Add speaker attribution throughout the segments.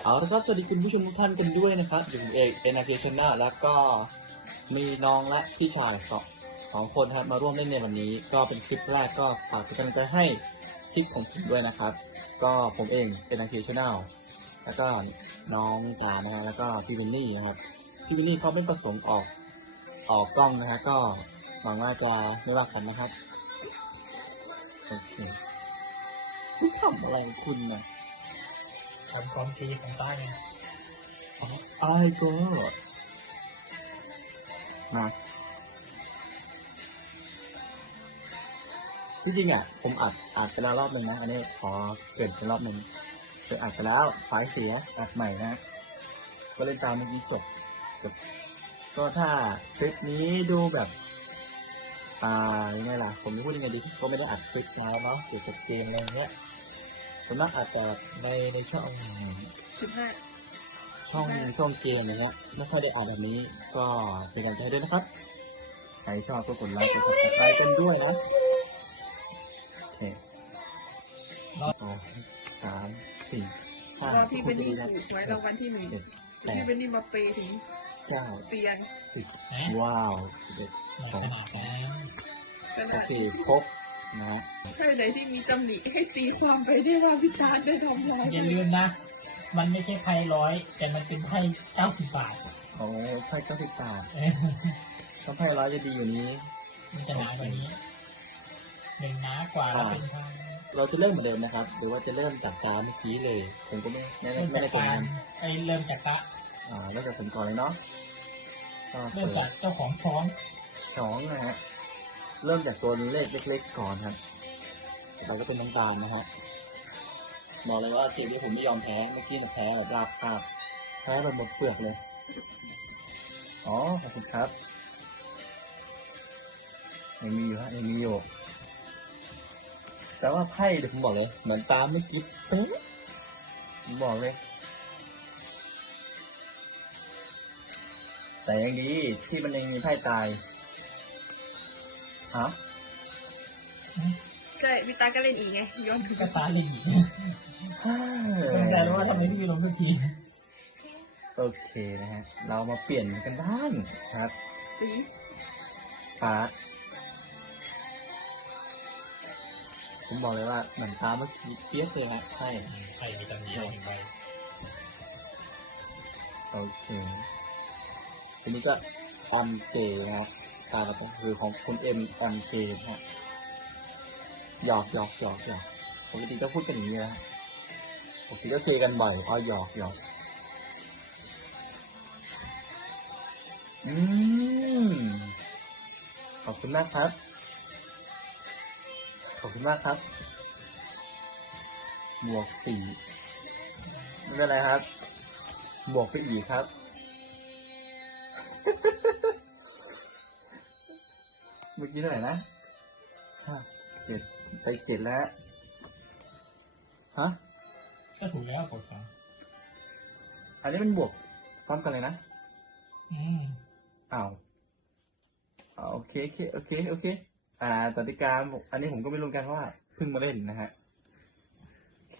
Speaker 1: เอาละครับสวัสดีคุณผู้ชมทุกท่านกันด้วยนะครับอยู่ผมเอกเป็นอาเชนาแล้วก็มีน้องและพี่ชายสองคนครับมาร่วมเล่นในวันนี้ก็เป็นคลิปแรกก็ฝากเป็นกำลังใจให้คลิปของผมด้วยนะครับก็ผมเองเป็นอาเชนาแล้วก็น้องตานะฮะแล้วก็พี่วินนี่นะครับพี่วินนี่เขาไม่ประสงค์ออกกล้องนะฮะก็หวังว่าจะไม่ว่ากันนะครับโอเคคุณทำอะไรคุณนะ
Speaker 2: ทำความดีของใต้ไง
Speaker 1: ไอ้ก็มาที่จริงอ่ะผมอัดไปแล้วรอบหนึ่งนะอันนี้ขอเกริ่นไปรอบหนึ่งคืออัดไปแล้วไฟล์เสียอัดใหม่นะก็เล่นตามเมื่อกี้จบก็ถ้าคลิปนี้ดูแบบยังไงล่ะผมจะพูดยังไงดีก็ไม่ได้อัดคลิปแล้วเนาะเกี่ยวกับเกมอะไรเงี้ยผมมักอัดแต่ในช่องช่องเกมอย่างเงี้ยไม่ค่อยได้อ่านแบบนี้ก็เป็นกำลังใจด้วยนะครับใครชอบก็กดไลค์กดติดตามกันด้วยนะโอเค2 3 4 5
Speaker 3: พี่เบนนี่ถูกไว้รางวัลที่ 1พี่เบนนี่มาเปย์ถึง
Speaker 1: 9
Speaker 3: เตียน
Speaker 1: 10ว้าว11
Speaker 2: ขนาดนั้น
Speaker 1: โอเคครบนะ
Speaker 3: ถ้าไหนที่มีตำหนิให้ตีความไปได้ว่าพี่ตาได้ทำอะไร
Speaker 2: อย่าลืมนะ มันไม่ใช่ไพ่100แต่มันเป็นไพ่90 บาท
Speaker 1: โอ้ไพ่90 บาทถ้าไพ่ร้อยจะดีอยู่นี้
Speaker 2: มันจะหนากว่านี้หนึ่งหนากว่าแล้วเป็นไพ่
Speaker 1: เราจะเริ่มเหมือนเดิมนะครับหรือว่าจะเริ่มจากตาเมื่อกี้เลยผมก็ไม่ได้ตรงนั้น
Speaker 2: เริ่มจากตะ
Speaker 1: เริ่มจากผมก่อนเลยเนาะก็
Speaker 2: เริ่มจากเจ้าของช้อน
Speaker 1: 2นะฮะเริ่มจากตัวเลขเล็กๆก่อนครับเราก็เป็นน้ำตาลนะฮะบอกเลยว่าเกมนี้ผมไม่ยอมแพ้เมื่อกี้เนี่ยแพ้แบบราบคาบแพ้แบบหมดเปลือกเลยอ๋อขอบคุณครับยังมีอยู่ฮะยังมีอยู่แต่ว่าไพ่เดี๋ยวผมบอกเลยเหมือนตามไม่กิ๊บเป๊ะผมบอกเลยแต่ยังดีที่มันยังมีไพ่ตายฮะ
Speaker 3: ก็พี่ตาก็เล่นอีกไงย้อน
Speaker 2: ก็ตาเลยอีกสงสัยว่าทำไมพี่ไม่ลงสักที
Speaker 1: โอเคนะฮะเรามาเปลี่ยนกันบ้างครับ
Speaker 3: สี
Speaker 1: ฟ้าผมบอกเลยว่าเหมือนตาเมื่อกี้เปี๊ยกเลยฮะใช่
Speaker 2: ไพ่มีตำหนิหนึ่งใบ
Speaker 1: โอเคทีนี้ก็ออนเจนะครับตาเราคือของคุณเอ็มออนเจนะฮะหยอกปกติก็พูดกันอย่างนี้นะปกติก็เทกันบ่อยหยอกขอบคุณมากครับบวก4ไม่เป็นไรครับบวกไปอีกครับ เมื่อกี้เท่าไหร่นะ7ไป7แล้วฮะ
Speaker 2: ก็ถูกแล้วกดฟัง
Speaker 1: อันนี้มันบวกซ้ำกันเลยนะอ้าวโอเคกติกาอันนี้ผมก็ไม่รู้กันว่าเพิ่งมาเล่นนะฮะโอเค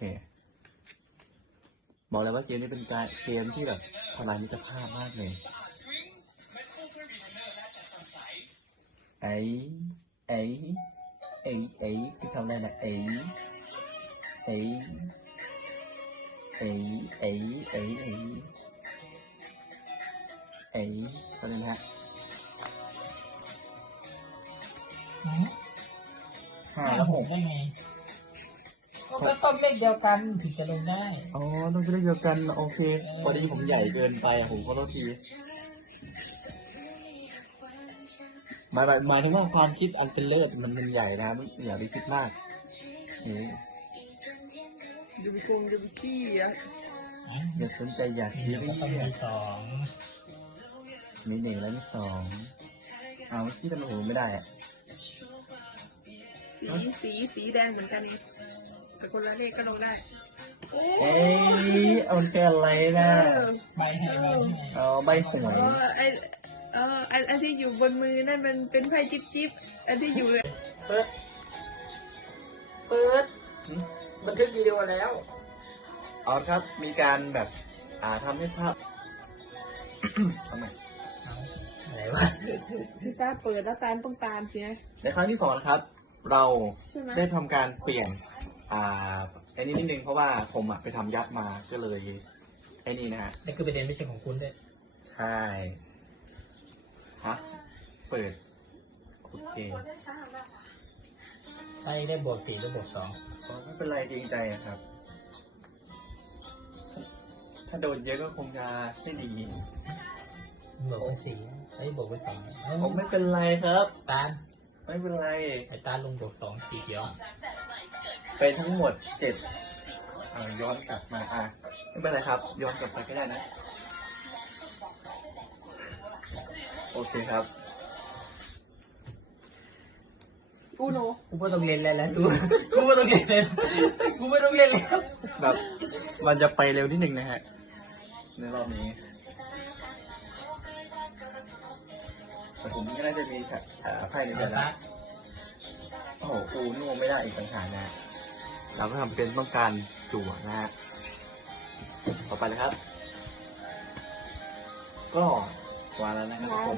Speaker 1: บอกเลยว่าเกมนี้เป็นเกมที่แบบทลายมิตรภาพมากเลยพี่ทำได้นะก็เลยนะฮะ
Speaker 2: แล้วผมได้ไงก็ต้องเลขเดียวกันถึงจะลงได้
Speaker 1: อ๋อต้องเลขเดียวกันโอเคพอดีผมใหญ่เกินไปผมขอโทษทีหมายถึงว่าความคิดอันเป็นเลิศมันใหญ่นะอย่าไปคิดมาก
Speaker 3: ดูไปโกงดูไปขี้อ่ะ
Speaker 1: อย่าสนใจอย่าคิด
Speaker 2: ต้องมี2
Speaker 1: มี1แล้วมี2เอาที่ทำไมผมไม่ได้อะ
Speaker 3: สีแดงเหมือนกันเองแต่คนละเลขก็ลงได้
Speaker 1: เอาแค่อะไรนะ
Speaker 2: ใบให้
Speaker 1: ใบหวย
Speaker 3: อันที่อยู่บนมือนั่นมันเป็นไพ่จิ๊บอันที่อยู่
Speaker 2: เปิดบันทึกวิดีโอแล้ว
Speaker 1: ครับมีการแบบทำให้ภาพ ทำไม
Speaker 2: เอาอะไรวะ
Speaker 3: พี่ตาเปิดแล้วตาลต้องตามสินะ
Speaker 1: ในครั้งที่ 2นะครับ เรา
Speaker 3: ใช่ไหม
Speaker 1: ได้ทำการเปลี่ยนไอ้นี่นิดนึงเพราะว่าผมไปทำยับมาก็เลยไอ้นี่นะฮะ
Speaker 2: นี่คือประเด็นไม่ใช่ของคุณด้วย
Speaker 1: ใช่ฮะเปิดโอเค
Speaker 2: ใช่ได้บวก4หรือบวก2
Speaker 1: ไม่เป็นไรเกรงใจอะครับ ถ้าโดนเยอะก็คงจะไม่ดี
Speaker 2: บวกไป4เฮ้ยบวกไป2
Speaker 1: ผมไม่เป็นไรครับ
Speaker 2: ตาล
Speaker 1: ไม่เป็นไร
Speaker 2: ไอ้ตาลลงบวก2สีเขียว
Speaker 1: ไปทั้งหมด7ย้อนกลับมาไม่เป็นไรครับ ย้อนกลับไปก็ได้นะ โอเคครับ
Speaker 3: อูโน
Speaker 2: กูไม่ต้องเรียนแล้วกูไม่ต้องเรียนแล้วกูไม่ต้องเรียนแล้ว
Speaker 1: แบบมันจะไปเร็วนิดนึงนะฮะ ในรอบนี้ แต่ผมก็น่าจะมีไพ่ในเดือนละโอ้โหอูนู่ไม่ได้อีกต่างหากนะฮะเราก็ทำเป็นต้องการจั่วนะฮะ ต่อไปเลยครับ ก็วางแล้วนะครับทุกคน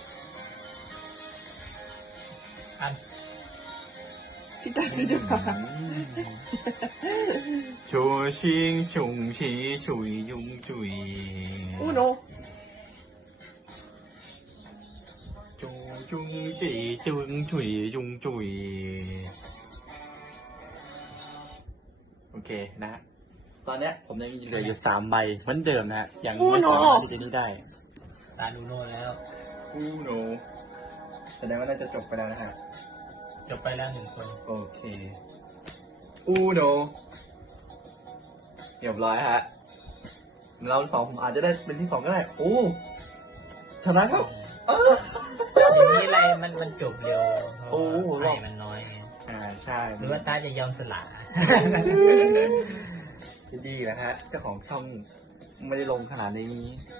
Speaker 2: อัน
Speaker 3: พี่ตาคือจะผ่าน
Speaker 1: ชูชิงชุงชีชุยยุงจุย
Speaker 3: อูโน
Speaker 1: จูจุงจีจุงจุยยุงจุยโอเคนะฮะตอนเนี้ยผมยังเหลืออยู่3 ใบเหมือนเดิมนะฮะยังไม่สามารถที่จะนี่ได้
Speaker 2: ตาลอูโน่แล้ว
Speaker 1: อูโนแสดงว่าน่าจะจบไปแล้วนะฮะ
Speaker 2: จบไปแล้ว1 คน
Speaker 1: โอเคอูโนเรียบร้อยฮะเรา2ผมอาจจะได้เป็นที่2ก็ได้โอ้ชนะครับ
Speaker 2: อย่างนี้อะไรมันจบเร็วเพราะ
Speaker 1: โอ้
Speaker 2: ว่าไพ่มันน้อยไง
Speaker 1: ใช่
Speaker 2: หรือว่าตาจะยอมสละ
Speaker 1: ดีนะฮะเจ้าของช่องไม่ได้ลงขนาดนี้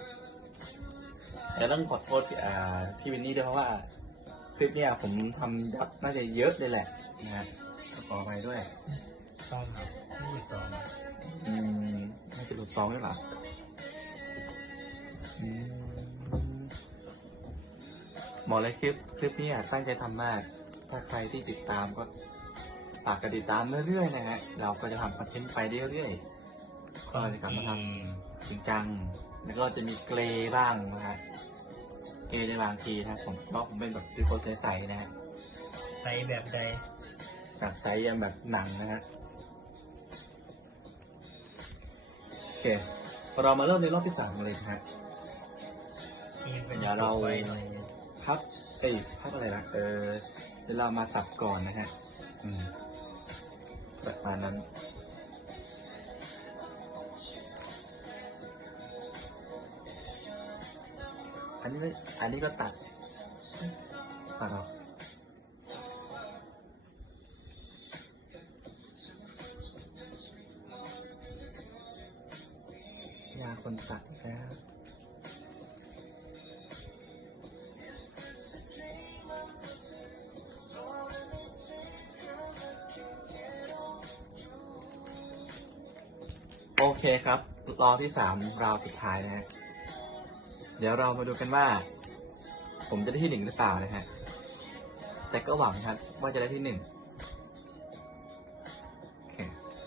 Speaker 1: แต่ต้องขอโทษพี่วินนี่ด้วยเพราะว่าคลิปเนี้ยผมทำยับน่าจะเยอะเลยแหละนะฮะขอไปด้วย
Speaker 2: ต้องไม่หยุดสอง
Speaker 1: น่าจะหลุด2ด้วยเหรอบอกเลยคลิปนี้ตั้งใจทำมาก ถ้าใครที่ติดตามก็ฝากกันติดตามเรื่อยๆนะฮะเราก็จะทำคอนเทนต์ไปเรื่อยๆก็จะกลับมาทำจริงจังแล้วก็จะมีเกรย์บ้างนะฮะเกรย์ในบางทีนะผมเพราะผมเป็นแบบคือคนใสๆนะฮะ
Speaker 2: ใส่แบบใด
Speaker 1: แบบใสยังแบบหนังนะฮะโอเคเรามาเริ่มในรอบที่3กันเลยนะฮะ
Speaker 2: นี่เป็น
Speaker 1: เดี๋ยวเรา
Speaker 2: ไว้หน่อย
Speaker 1: พับอะไรนะเดี๋ยวเรามาสับก่อนนะฮะประมาณนั้นอันนี้ก็ตัดออกยาคนตัดแล้ว โอเคครับรอบที่3ราวสุดท้ายนะฮะเดี๋ยวเรามาดูกันว่า ผมจะได้ที่1หรือเปล่านะฮะแต่ก็หวังครับว่าจะได้ที่1โอเค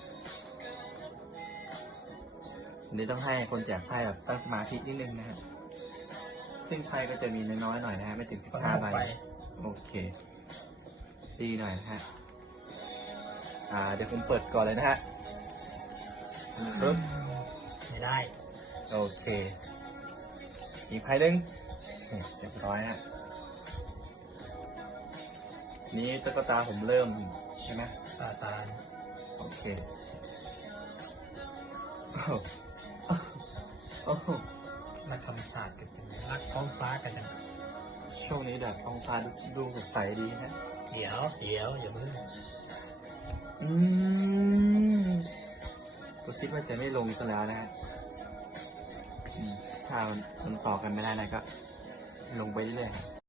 Speaker 1: วันนี้ต้องให้คนแจกไพ่แบบตั้งสมาธินิดนึงนะฮะซึ่งไพ่ก็จะมีน้อยๆหน่อยนะฮะไม่ถึง15 ใบโอเคดีหน่อยนะฮะเดี๋ยวผมเปิดก่อนเลยนะฮะ
Speaker 2: ไม่ได้
Speaker 1: โอเค อีกไพ่หนึ่งเรียบร้อยฮะนี่ตุ๊กตาผมเริ่มใช่ไหม
Speaker 2: ตาล
Speaker 1: โอเคโอ้โห
Speaker 2: มาทำศาสตร์กันจังรักท้องฟ้ากันจัง
Speaker 1: ช่วงนี้แดดท้องฟ้าดูสดใสดีฮะ
Speaker 2: เดี๋ยวอย่าเพิ่ง
Speaker 1: ผมคิดว่าจะไม่ลงซะแล้วนะฮะถ้ามันต่อกันไม่ได้นะก็ลงไปเรื่อยๆ